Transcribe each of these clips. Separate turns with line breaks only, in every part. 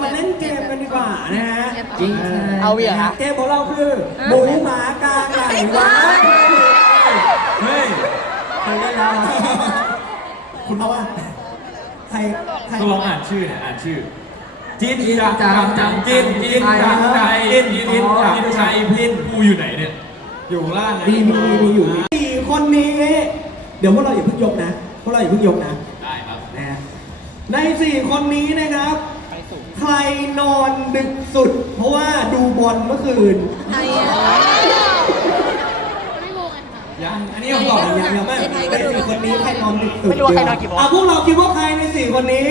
มาเล่นเกมกันดีกว่านะฮะ
จริงเอาเหรอฮะ
เกมของเราคือหมูหมากาไก่ว้าเฮ้ยใครได้แล้วคุณเอาว่าใคร
ก็ลองอ่านชื่อเนี่ยอ่านชื่อจิน
จัง
จินใจจินใจพินกูอยู่ไหนเนี่ยอยู่ข้างล่างไง
มีอยู่สี่คนนี้เดี๋ยวพวกเราอย่าเพิ่งยกนะพวกเราอย่าเพิ่งยกนะ
ได้ครับ
นะในสี่คนนี้นะครับใครนอนดึกสุด เพราะว่าดูบอลเมื่อคืน
ยังอันนี้
นี่
ผม
บบ อ
อก ก
ยังไม่ในสี่คนนี้ใครนอนดึกสุด
ไม่รู้ว่าใครนอนกี่โมง
พวกเราคิดว่าใครในสี่คนนี้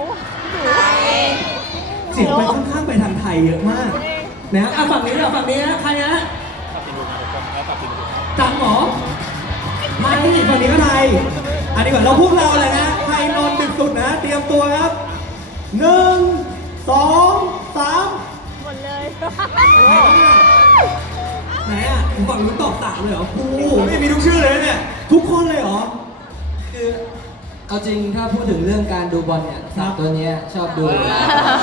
เสียงไปค่อนข้างไปทางไทยเยอะมากนะฝั่งนี้ฝั่งนี้ใครนะจังหรอไม่ฝั่งนี้ก็ไทยอันนี้ก่อนเราพวกเราเลยนะใครนอนดึกสุดนะเตรียมตัวครับ1 2 3หมดเลยไหนอ่ะผมฝั่งนู้นตอบ3เลยเหรอครู
ไม่มีทุกชื่อเลยเนี่ย
ทุกคนเลยเหรอ
คือเอาจริงถ้าพูดถึงเรื่องการดูบอลเนี่ยสามตัวเนี้ยชอบดูแล้ว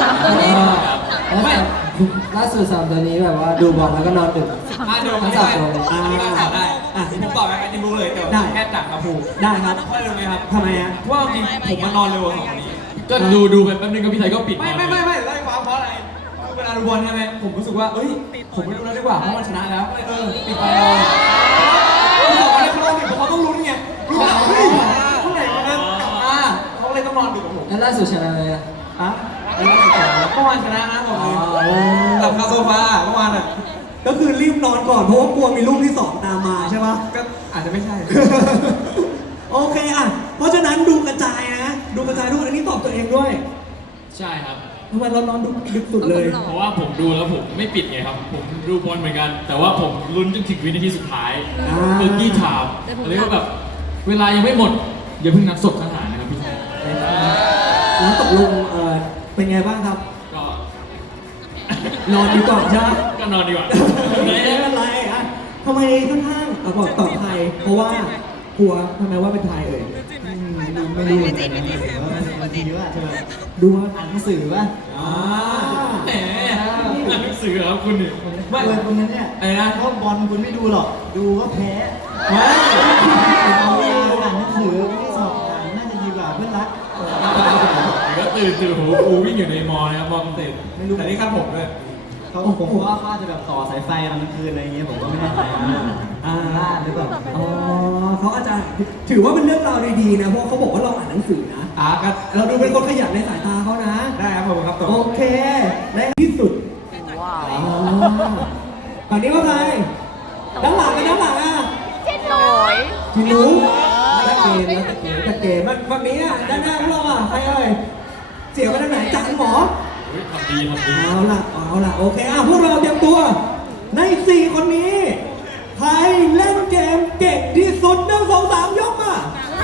ล่าสุดสามตัวนี้แบบว่าดูบอลแล้วก็นอนดึก
เดี๋ยวผม
ทั้ง
ต
สา
อ
ม
บ
ตัวเลย
ได้ผมตอบแบบจินรู้เลยแต่แค่จัดมาผูก
ได้ครับ
เพราะอะไรรู้ไหมครับ
ทำไมอ่ะ
เพราะว่าจริงผมมานอนเร็วกว่า2 คนนี้
ก็ดูไปแป๊บนึงก็พี่ไทยก็ปิด
ไม่ไล่ความเพราะอะไรเวลาดูบอลใช่ไหมผมรู้สึกว่าเอ้ยผมไม่ดูแล้วดีกว่าเพราะมันชนะแล้วปิดไปนอนเขาบอกว่าในโลกเนี่ยเขาต้องลุ้นไงรู้ว่าเฮ้ยเมื่อไหร่วันนั้นกลับมาเขาเลยต้องนอนดึกกับผม
แล้วล่าสุดชนะเลยอะ
อ่ะ
เมื่อวานชนะนะผมหลับคาโซฟาเมื่อวานอ่ะ
ก็คือรีบนอนก่อนเพราะว่ากลัวมีลูกที่2ตามมาใช่ปะ
ก็อาจจะไม่ใช่
โอเคอ่ะ เพราะฉะนั้นดูกระจายนะ ดูกระจายทุกคนอันนี้ตอบตัวเองด้วย
ใช่ครับ
ทำไมเรานอนดึกสุดเลย
เพราะว่าผมดูแล้วผมไม่ปิดไงครับ ผมดูบอลเหมือนกัน แต่ว่าผมลุ้นจนถึงวินาทีสุดท้ายเบอร์กี้ถามอะไรก็แบบเวลายังไม่หมดอย่าเพิ่งนับศพทหารนะครับพี่ไทย
แล้วตกลงเป็นไงบ้างครับ
ก็
นอนดีกว่าใช่ไหม
ก็นอนดีกว่า
ไม่เป็นไรอ่ะทำไมค่อนข้างบอกตอบไทย เพราะว่ากลัวทำไมว่าเป็นไทยเอ่ย
ไม่รู้เหมือนกันนะว่าบางทีว่าใช่ไหม
ดูว่า
อ่านหนังสือป่ะ
แหมอ่านหนังสือเหรอครับคุณเนี่ย
ไม่เลยคนนั้นเนี่ย
อะไรนะ
เพราะบอลคุณไม่ดูหรอก ดูก็แพ้
ไม่
เอาเวลาอ่านหนังสือไม่สอบอ่านน่าจะดีกว่าเพื่อนรัก
ก็ตื่นหูกูวิ่งอยู่ในมอนะครับมอเกษตร
ไม่รู้แต่นี่ครับผมด้วย
ผมว่าเขาอาจจะแบบต่อสายไฟตอนกลางคืนอะไรเงี้ยผมก็ไม่แน่ใจพลาดหรือเปล่า
อ๋อเขาอาจจะถือว่าเป็นเรื่องราวดีๆนะ เพราะเขาบอกว่าเราอ่านหนังสือนะ
ก็
เราดูเป็นคนขยันในสายตาเขานะ
ได้ครับผมครับต่อ
โอเคและที่สุดอ๋อฝั่งนี้ว่าใครด้านหลังด้านหลังอ่ะจินรู้แล้วแต่เกมฝั่งนี้อ่ะด้านหน้าพวกเราอ่ะใครเอ่ยเสียไปทางไหนจังหมอ
เฮ้ยทำดี
เอาล่ะโอเคพวกเราเตรียมตัว ใน4คนนี้ ใครเล่นเกมเก่งที่สุด1 2 3ยกมา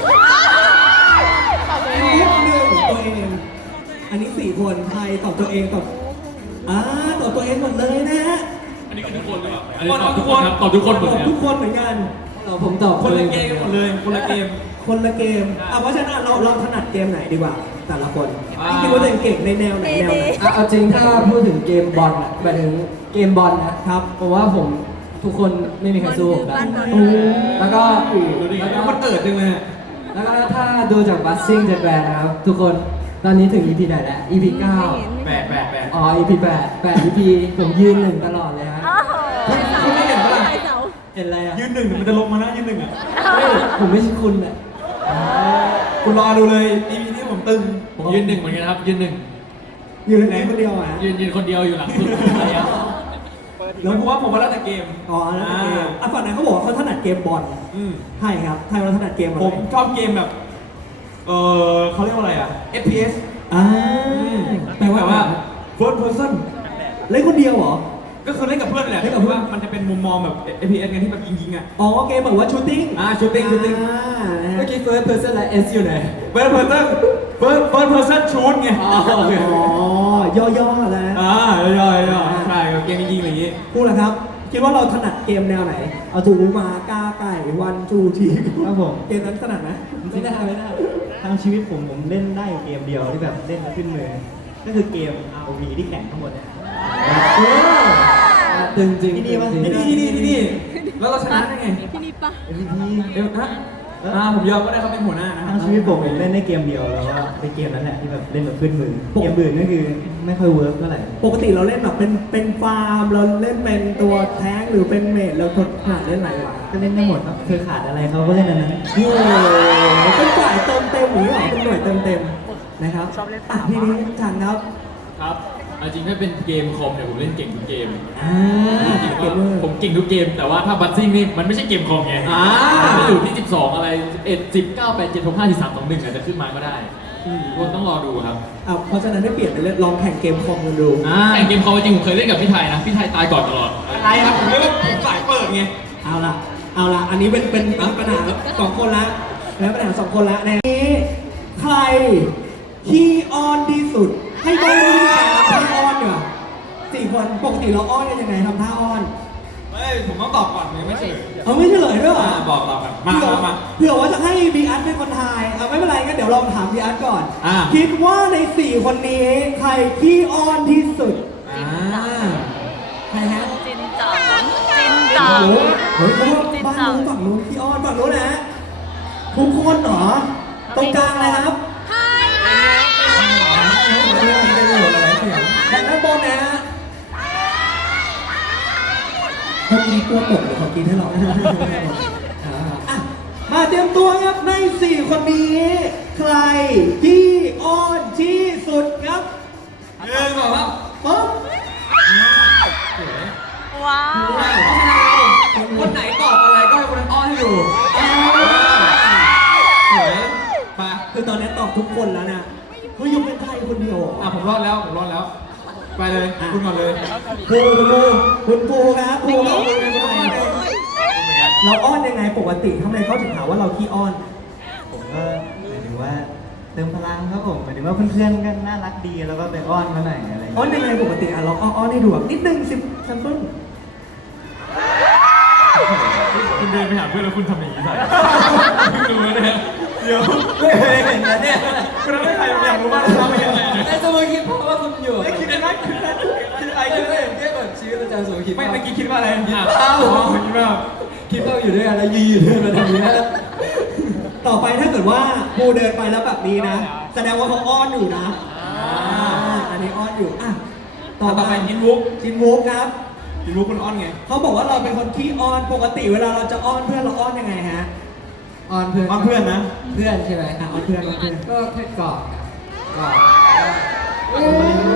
นิดนึงตัวเอง อันนี้4คนใครตอบตัวเองตอบตอบตัวเองหมดเลยนะฮะ
อันนี้คือทุกคนหรือเปล่าอันนี้ตอบทุกคนครับตอบทุกคนหมด
ตอบ
เลย
ทุกคนเหมือนกัน
ผมตอบ
คนละเกมกันหมดเลยคนละเกม
คนละเกมเพราะฉะนั้นเราถนัดเกมไหนดีกว่า แต่ละคนคิดว่าตัวเองเก่งในแนวไหน
เอาจริงถ้าพูดถึงเกมบอลอะหมายถึงเกมบอลนะครับผมว่าผมทุกคนไม่มีใครสู้ผมได้แล้วก็
มันเกิดจังเลย
แล้วก็ถ้าดูจากบัสซิ่งเจ็ดแบนนะครับทุกคนตอนนี้ถึง EP ไหนแล้ว EP 9
แปด
อ๋อ EP 8 EP ผมยืน1ตลอดเลยฮะ
คุณไม่เห็นปะล่ะ
เห็นอะไรอ่ะ
ยืน 1มันจะลงมานะยืน 1อ่ะ
ไม่ผมไม่ใช่คุณอ่ะ
คุณรอดูเลย EP นี้ผมตึง
ผมยืนหนึ่งเหมือนกันครับยืนหนึ่ง
อยู่ไหนคนเดียวอ่ะ
ยืนคนเดียวอยู่หลังสุด
แล้วผมว่าผมว่าแล้วแต่เกม
อ๋อแล้วเกมฝั่งนั้นเขาบอกว่าเขาถนัดเกมบอลใช่ครับไทยเราถนัดเกมอะไร
ผมชอบเกมแบบเขาเรียกว่าอะไรอ่ะ FPS
แปลว่า
first person
เล่นคนเดียวเหรอ
ก็คือเล่นกับเพื่อนแหละที่แบบว่ามันจะเป็นมุมมองแบบ FPS ไงที่แบบยิงอ่ะ
อ๋อเกมแบบว่าชูตติ้ง
shooting
เมื่อกี้ first person และ S อยู่ไหน
first person shoot ไง
อ๋อย่อๆนะ
ย่อยใช่เกมยิงอะไรอย่างงี้
พูดเลยครับ คิดว่าเราถนัดเกมแนวไหน เอาถูมากาไก่วันจูที
ครับผม
เกมนั้นถนัดไหม
ไม่ได้ทางชีวิตผมเล่นได้เกมเดียวที่แบบเล่นแล้วขึ้นมือ
ก็คือเกม ROV ที่แข่งทั้งหมดเนี่ย
จริงจริง
ที่นี่ปะ
นี่แล้วเราชนะได้ไง
MVP
เดี๋ยวนะผมยอมก็ได้เขาเป็นหัวหน้านะครั
ทั้
บ
งชีวิตผมเล่นได้เกมเดียวแล้วก็เป็นเกมนั้นแหละที่แบบเล่นแบบขึ้นมือเกมอื่นก็คือไม่ค่อยเวิร์กเท่าไหร่
ปกติเราเล่นแบบเป็นฟาร์มเราเล่นเป็นตัวแท้งหรือเป็นเมจเราถนัดเล่นอะไรวะ
ก็เล่นได้หมดครับเคยขาดอะไรเขาก็เล่นอันนั้น
โอ้โหเป็นฝ่ายเติมเต็มหรือเปล่าเป็นหน่วยเติมเต็มนะครับอ่ะทีนี้จันครับ
ครับเอาจริงถ้าเป็นเกมคอมเนี่ยผมเล่นเก่งทุกเกม
เกมเมอร์
ผมเก่งทุกเกม แต่ว่าถ้าบัตซิ่งนี่มันไม่ใช่เกมคอมไงมันจะอยู่ที่ 12 อะไร 11 10 9 8 7 6 5 4 3 2 1อาจจะขึ้นมาก็ได้คนต้องรอดูครับ
อ่ะเพราะฉะนั้นได้เปลี่ยนไปเล่นลองแข่งเกมคอมกันดู
แข่งเกมคอมจริงผมเคยเล่นกับพี่ไทยนะ พี่ไทยตายก่อนตลอด
อะไรครับผมเรียกว่าผมสายเปิดไง
เอาละอันนี้เป็นปัญหาสองคนละแล้วปัญหาสองคนละในนี้ใครขี้ออนที่สุด ให้ได้วิธีการทำท่าอ้อนเนีกว่ย4 คนปกติเราอ้อนกันยังไงทำท่าอ้อน
ไม่ผมต้องตอบก่อนยังไม่เฉลย
เอาไม่เฉลยด้วยเหรอ
บอกตอบแบบมา
เผื่อว่าจะให้บีอาร์ตเป็นคนทายเอาไม่เป็นไรงั้นเดี๋ยวลองถามบีอาร์ตก่อน
อ่า
คิดว่าใน 4 คนนี้ใครขี้อ้อนที่สุดใครฮะ
จินจังจินจัง
โอ้โหเฮ้ยเขาว่าบ้านนู้นฝั่งนู้นขี้อ้อนฝั่งนู้นนะทุกคนเหรอตรงกลางเลยครับแต่ด้านบนนะฮะเขากินตัวตกหรือเขากินให้เราอ่ะมาเตรียมตัวครับใน 4 คนนี้ ใครที่อ้อนที่สุดครับ
บอกว่า
ปุ๊บ
ว้าว
คนไหนตอบอะไรก็ให้คนนั้นอ้อนให้ดูสวยมา
คือตอนนี้ตอบทุกคนแล้วนะเฮ้ยยกเป็นใครคนเดียวเหรอ
ผมรอดแล้วไปเลยคุณก่อนเลย
คุณปูครับปูเราอ้อนยังไงเราอ้อนยังไงปกติทำไมเขาถึงถามว่าเราขี้อ้อน
ผมก็หมายถึงว่าเติมพลังครับผมหมายถึงว่าเพื่อนๆก็น่ารักดีแล้วก็ไปอ้อนเขาหน่อยอะไรอย่าง
อ้อ
เงี้
น
ย
ยังไงปกติอ่ะเราอ้อนให้ดูแบบนิดนึง10 ซัมเปิล
คุณเดินไปหาเพื่อนแล้วคุณทำอย่างนี้ใส่ดูเลยนะ
เดี๋ยวไม่เคยเห็นนะเนี่ยคุณไม่ใครอยากรู้บ้างทำยังไง
แต่สมมติคิดเพราะว่าคุณอยู่
ไม่คิดอะไรคิดอะไรคิดอะไร
แค่แบบชีวิตประจำส่วนคิด
ไม่เมื่อกี้คิดว่าอะไรคิด
เอ้า
คิดว่า
คิดว่าอยู่ด้วยกันแล้วยืนอยู่ด้วยกันแบบนี้นะ
ต่อไปถ้าเกิดว่าปูเดินไปแล้วแบบนี้นะ แสดงว่าเขาอ้อนอยู่นะอันนี้อ้อนอยู่อ่ะ
ต่อไปยินวุ๊ก
จินวูฟครับ
ยินวุ๊กคุณอ้อนไง
เขาบอกว่าเราเป็นคนขี้อ้อนปกติเวลาเราจะอ้อนเพื่อนเราอ้อนยังไงฮะ
ออนเพื่อน
อ้อนเพื่อนนะ
เพื่อนใช่ไหม
อ่ะอ้อนเพื่อนอ้อนเพื่อน
ก็แค่กอดกอด
โอ้โห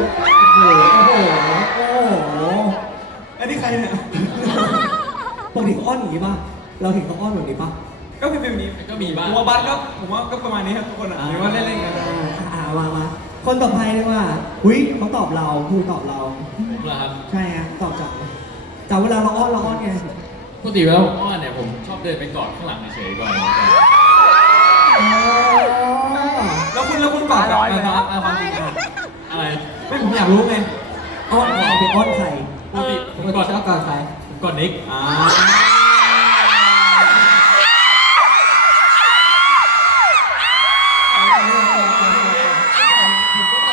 โอ้โห
อันนี้ใครเนี่ย
ปกติเขาอ้อนอย่างนี้ป่ะเราเห็นเขาอ้อนแบบนี้ป่ะ
ก็เป็นแบบนี้
ก็มีบ้าง
ผมว่าบัสก็ผมว่าก็ประมาณนี้ครับทุกคนอ่ะหรือว่าเล่นๆกัน
มาคนต่อไปเลยว่าหุ้ยเขาตอบเราพูดตอบเรา
ผมเหรอครับ
ใช่ฮะตอบจากเวลาเราอ้อนไง
ปกติแล้วอ้อนเนี่ยผมชอบเดินไปกอดข้างหลังเฉยๆก่อน
แล้วคุณกอดกับความจริง
อะไร
ไม่ผมอยากรู้ไง
อ้อนใครเป็นอ้อนใคร
ปกติผม
คุณ
กอด
ชอบกอดใคร
ผมกอดนิก
ไม่เพราะ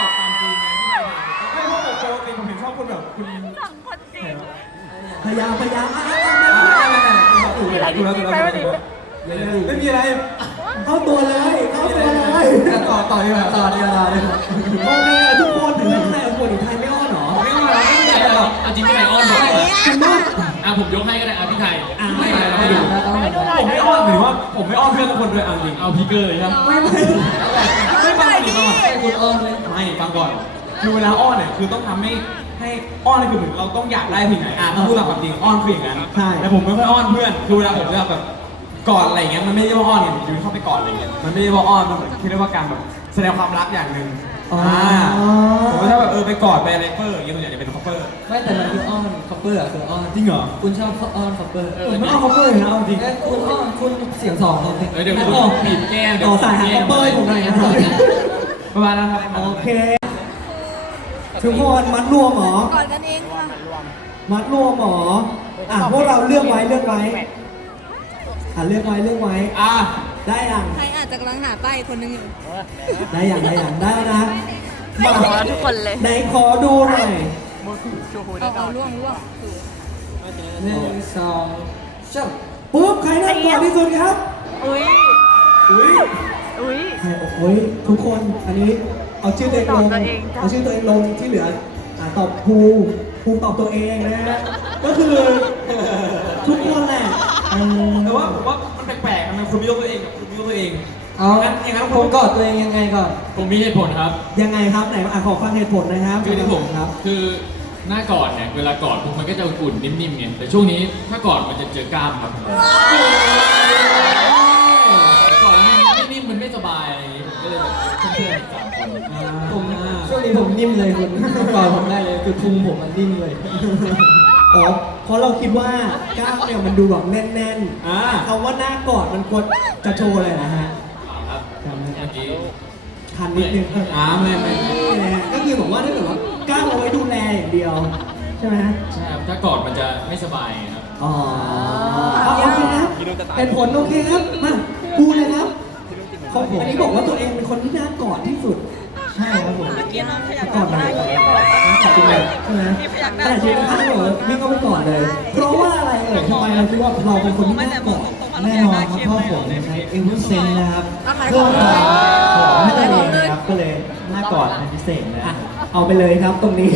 ปกติผมเห็นชอบคุณแบบคุณ
สังคนจริง
พยายาม
ไม่มีอะไร
เข้าตัวเลย
ต่อดีกว่า
โอเคทุกคนถึงเรื่องไหนของคนไทยไม่อ้อนหรอ
ไม่ต้องอะไรไม่ต้องอะไรหรอก
เอาจริงพี่ไทยอ้อนผม
จริงป่ะ
ผมยกให้ก็ได้พี่ไทย
ไม่
เราให้ดู
ผมไม่อ้อนหรือว่าผมไม่อ้อนเพื่อนทุกคนด้วยจริง
เอาพีเกอร์เลยครับ
ไม่ฟังก่อนดิฟังก่อน
ให้คุณอ้อนเลย
ไม่ฟังก่อนคือเวลาอ้อนเนี่ยคือต้องทำให้อ้อนคือเหมือนเราต้องอยากได้สิ่งไหนต้องพูดตามความจริงอ้อนคืออย่างนั้นแต่ผมไม่ค่อยอ้อนเพื่อนคือเวลาผมจะแบบกอดอะไรเงี้ยมันไม่ใช่ว่าอ้อนเนี่ยผมยืนเข้าไปกอดอะไรเงี้ยมันไม่ใช่ว่าอ้อนมันเหมือนที่เรียกว่าการแบบแสดงความรักอย่างหนึ่งผมก็ชอบแบบไปกอดไปอะไรอย่างเงี้ยส่วนใหญ่จะเป็นคอปเปอร์
ไม่แต่มันคืออ้อนคัพเปอร์อะคืออ้อน
จริงเหรอ
คุณชอบอ้อนคัพเปอร์
ผมไม่เอาเขาเลยนะเอาจริง
แค่คุณอ้อนคุณเสียงสองเลย
เดี๋ยวคุณบีบแก้ม
ต่อสายหาเปอร์ผมหน่อยนะ
ประมาณนั้นครับ
โอเคทุกคนมัดรวมหมอ
ก่อนกันเองค่ะ
มัดรวมหมอพวกเราเลือกไว้เลือกไว้เลือกไว้ได้ยัง
ใครอาจจะกำลังหาป้ายคนนึงอยู่
ได้ยังได้แล้วนะมา
โอ้โหทุกคนเลย
ไหนขอดูหน่อย
หนึ่งสองสาม
ปุ๊บใครน่ากอดที่สุดครับ
อุ้ย
อุ้ย
อุ้ย
ใครโอ้ยทุกคนอันนี้เอาชื่อตัวเองลง
ตอบตัวเองจ้ะ
เอาชื่อตัวเองลงที่เหลือตอบภูตอบตัวเองนะฮะก็คือทุกคนแหละเออ
แต่ว่าผมว่ามันแปลกๆทำไมคุณไม่ยกตัวเองกับคุณไม่ยกตัวเอง
เอา
อย่างนั้น
ผมกอดตัวเองยังไงก่อน
ผมมีเหตุผลครับ
ยังไงครับไหนขอฟังเหตุผลนะครับ
คือที่ผม
ครับ
คือหน้ากอดเนี่ยเวลากอดผมมันก็จะอุ่นนิ่มๆไงแต่ช่วงนี้ถ้ากอดมันจะเจอกล้ามครับกอดแล้วนิ่มๆมันไม่สบายอะไรอย่างงี้ผมก็เลยแบบเพื่อนๆสามคน
ผมช่วงนี้ผมนิ่มเลยคุณกอดผมได้เลยคือพุงผมมันนิ่มเลย
อ๋อเพราะเราคิดว่ากล้ามเนี่ยมันดูแบบแน่นๆคำว่าหน้ากอดมันควรจะโชว์เลยนะฮะ
ครับเมื่อกี้
ทันนิดนึง
ไม่
นะฮะก็คือบอกว่าถ้าเกิดว่ากล้ามเอาไว้ดูแลอย่างเดียว ใช่ไหมฮะ
ใช่ครับถ้ากอดมันจะไม่สบายไงครับ
อ๋อเอาโอเคครับเป็นผลโอเคครับมาพูดเลยครับเขาอันนี้บอกว่าตัวเองเป็นคนที่น่ากอดที่สุด
ใช่ครับผม
กอดอะไรจริงไหมใช่ไหมขณะที่ท่านบอกว่าวิ่งเข้าไปก่อนเลย เพราะว่าอะไรทำไมเราคิดว่าเราเป็นคนที่น่ากอด
แน่นอนครับเพราะผมใช้เอวูเซนนะครับเพื่อความหอมให้ตัวเองนะครับก็เลยหน้ากอดเป็นพิเศษนะ
อ่ะเอาไปเลยครับตรงนี้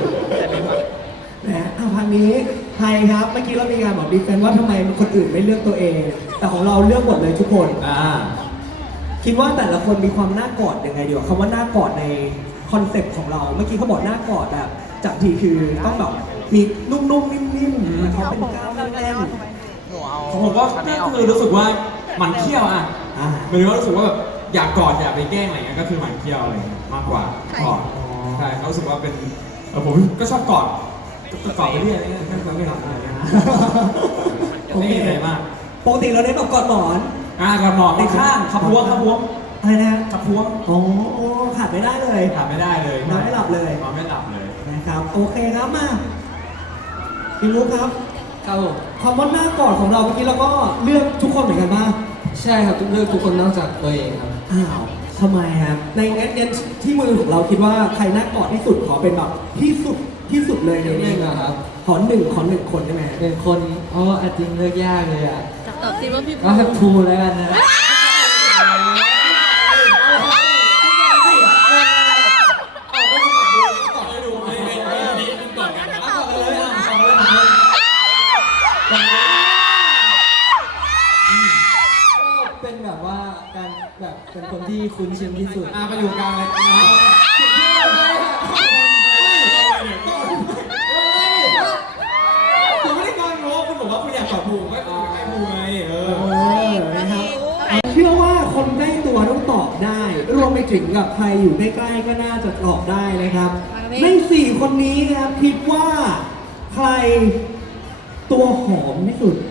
นะเอาพันนี้ไทยครับเมื่อกี้เรามีการบอกดีเฟนว่าทำไมคนอื่นไม่เลือกตัวเอง แต่ของเราเลือกหมดเลยทุกคน คิดว่าแต่ละคนมีความน่ากอดยังไงดีวะคำว่าน่ากอดในคอนเซ็ปต์ของเรา เมื่อกี้เขาบอกน่ากอดแบบจับทีคือต้องแบบมีนุ่มๆนิ่มๆแต่เขาเป็นกล้ามแน่น
ของผมก็คือรู้สึกว่าหมันเขี้ยวอ่ะ
อ่า
หมายถึงว่ารู้สึกว่าแบบอยากกอดอยากไปแกล้งอะไรเงี้ยก็คือหมันเขี้ยวอะไรเงี้ยมากกว่ากอดใช่เขารู้สึกว่าเป็นผมก็ชอบกอดก็กอดไปเรื่อยอะไรเงี้ยไม่รับอะไรเงี้ยไม่มีอะไรมาก
ปกติเราเน้นแบบกอดหมอน
กอดหมอนในข้างขับพวง
อะไรนะ
ขับพวง
โอ้ขาดไม่ได้เลย
ขาดไม่ได้เลย
นอนไม่หลับเลย
นอนไม่หลับเลย
นะครับโอเคครับมาพี่มุกครับ
ครับผม
คำว่าหน้ากอดของเราเมื่อกี้เราก็เลือกทุกคนเหมือนกันป่ะ
ใช่ครับเลือกทุกคนนอกจากตัวเองครับ
อ้าวทำไมครับในงั้นที่มือของเราคิดว่าใครน่ากอดที่สุดขอเป็นแบบที่สุดเลยใน
หนึ่
นี้
งเหรอครับ
ขอหนึ่งคนได้ไหม
เป็นคนอ๋อจริงเลือกยากเลยอ่ะ
ตอบสิว่าพี่
เอาให้ภูแล้วกันนะ เป็นแบบว่าการแบบเป็นคนที่คุ้นชินที่สุด
ไปอยู่กลางเลยคุณไม่ได้กอดหนูคุณบอกว่าคุณอยากกอดผูกก็ใกล้ผูไง
นะครับเชื่อว่าคนใกล้ตัวต้องตอบได้ รวมไปถึงกับใครอยู่ใกล้ๆก็น่าจะตอบได้นะครับใน4คนนี้ครับคิดว่าใครตัวหอมที่สุด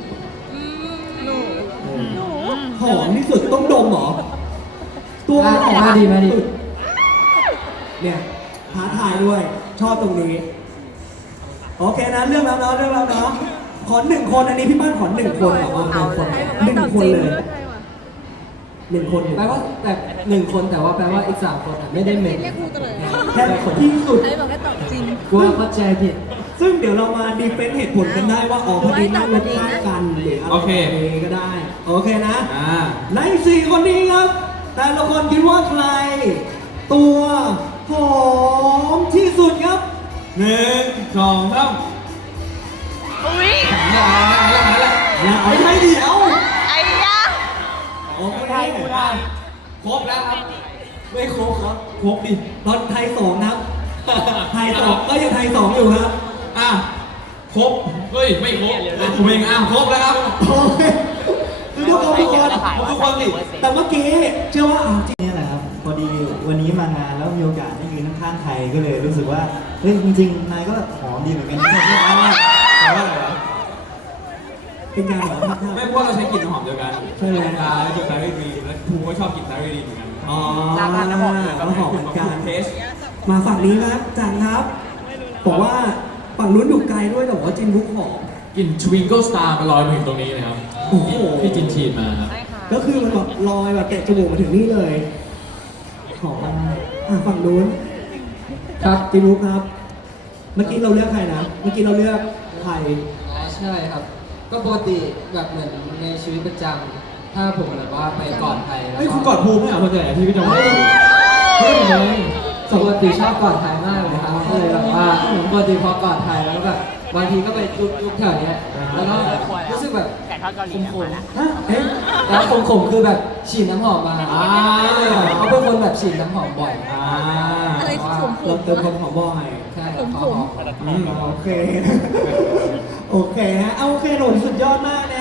หอมที่สุดต้องดมเหรอ ตัวหอม
มาดิ
ที่สุเนี่ยท้าทายด้วย ชอบตรงนี้ โอเคนะเรื่องแล้วเนาะขอ1 คนอันนี้พี่บ้านขอ1 คนแบบว่า1 คนเลย1 คน
แปลว่าแต่หนึ่งคนแต่ว่าแปลว่าอีก3 คนอ่ะไม่ได้เหม็น
แค่ที่สุด
กลัวเข้าใจผิด
ซึ่งเดี๋ยวเรามาดีเฟนต์เหตุผลกันได้ว่าพอดีนั่งรถข้างกันหรืออะไรก็ได้ โอเคนะ ใน4 คนนี้ครับ แต่ละคนคิดว่าใคร ตัวหอมที่สุดครับ
1 2 3
อุ้ย
อย่าเอาให้เดี๋ยว
ไอ้ยะ
โอเค
ครบแล้วครับ
ไม่ครบครับ
ครบดิ
ตอนไทย2ครับ ไทย2ก็ยังไทย2อยู่ครับ
ครบ
เฮ้ยไม่ครบ
ผมเองครบแล้วครับ
โอเคคือทุกคนสิแต่เมื่อกี้เชื่อว่าจริง
นี่แหละครับพอดีวันนี้มางานแล้วมีโอกาสได้ยืนข้างๆไทยก็เลยรู้สึกว่าเฮ้ยจริงๆนายก็หอมดีเหมือนกันที่ทำได้แต่ว่าอะไรวะ
เป็นการแบบทักทาย
ไม่เพราะเราใช้กลิ่นน้ำหอมเดียวกัน
ใช่ไหม
จุดไซรีดีแล้วภูก็ชอบกลิ่นไซรีดีเหมือนกัน
อ๋อน้ำหอมเหมือนกัน
เทส
มาฝั่งนี้ครับจันครับบอกว่าฝั่งนู้นอยู่ไกลด้วยแต่ว่าจินบุ๊กหอม
กลิ่น Twinkle Star มาลอยมาถึงตรงนี้เลยครับ
โอ้โห
พี่จินฉีดมาครับ
ก็คือมันแบบลอยแบบแตะจมูกมาถึงนี่เลยหอมฝั่งนู้น
ครับ
จีนูครับ เมื่อกี้เราเลือกใครนะ เมื่อกี้เราเลือกใคร
อ๋อใช่ครับ ก็ปกติแบบเหมือนในชีวิตประจำถ้าผมแบบว่าไปก่อนใครแล้ว
เฮ้ยคุณกอดภูมิไม่เหรอคนไหนที่พี่จำได้เฮ้ยเลย
ปกติชอบก่อนใครมากเลยครับก็เลยแบบว่าปกติพอก่อนใครแล้วแบบบางทีก็ไปจุ๊บแถวเนี้ยแล้วก็รู้สึกแบบขมๆ
ฮะเอ๊ะ
แล้วขมๆคือแบบฉีดน้ำหอมมาเขาเป็นคนแบบฉีดน้ำหอมบ่อย
อะไรคือผม
เราเติมความหอมบ่อย
ใช่เขาหอม
โอเค โอเคฮะเอาโอเคหนูสุดยอดมากนะ